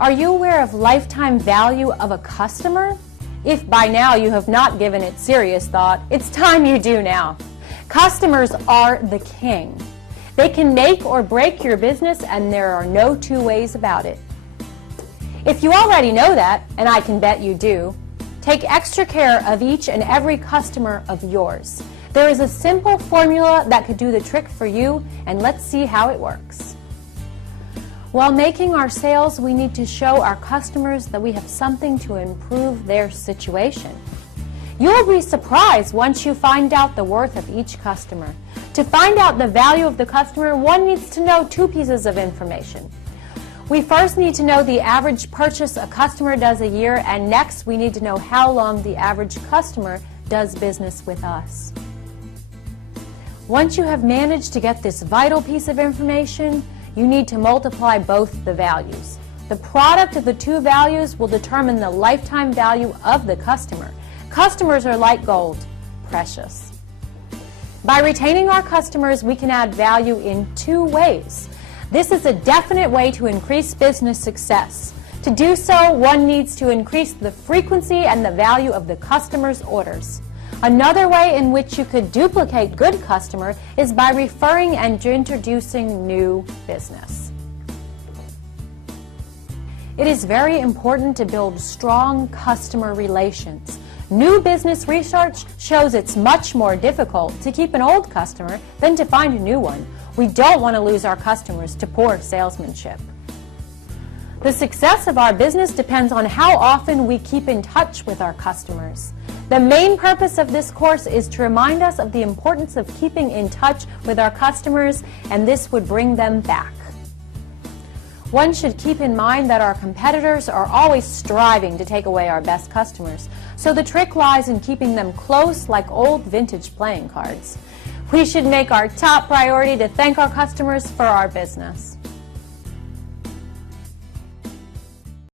Are you aware of lifetime value of a customer? If by now you have not given it serious thought, it's time you do now. Customers are the king. They can make or break your business, and there are no two ways about it. If you already know that, and I can bet you do, take extra care of each and every customer of yours. There is a simple formula that could do the trick for you, and let's see how it works. While making our sales, we need to show our customers that we have something to improve their situation. You'll be surprised once you find out the worth of each customer. To find out the value of the customer, one needs to know two pieces of information. We first need to know the average purchase a customer does a year, and next we need to know how long the average customer does business with us. Once you have managed to get this vital piece of information, you need to multiply both the values. The product of the two values will determine the lifetime value of the customer. Customers are like gold, precious. By retaining our customers, we can add value in two ways. This is a definite way to increase business success. To do so, one needs to increase the frequency and the value of the customer's orders. Another way in which you could duplicate good customer is by referring and introducing new business. It is very important to build strong customer relations. New business research shows it's much more difficult to keep an old customer than to find a new one. We don't want to lose our customers to poor salesmanship. The success of our business depends on how often we keep in touch with our customers. The main purpose of this course is to remind us of the importance of keeping in touch with our customers, and this would bring them back. One should keep in mind that our competitors are always striving to take away our best customers, so the trick lies in keeping them close like old vintage playing cards. We should make our top priority to thank our customers for our business.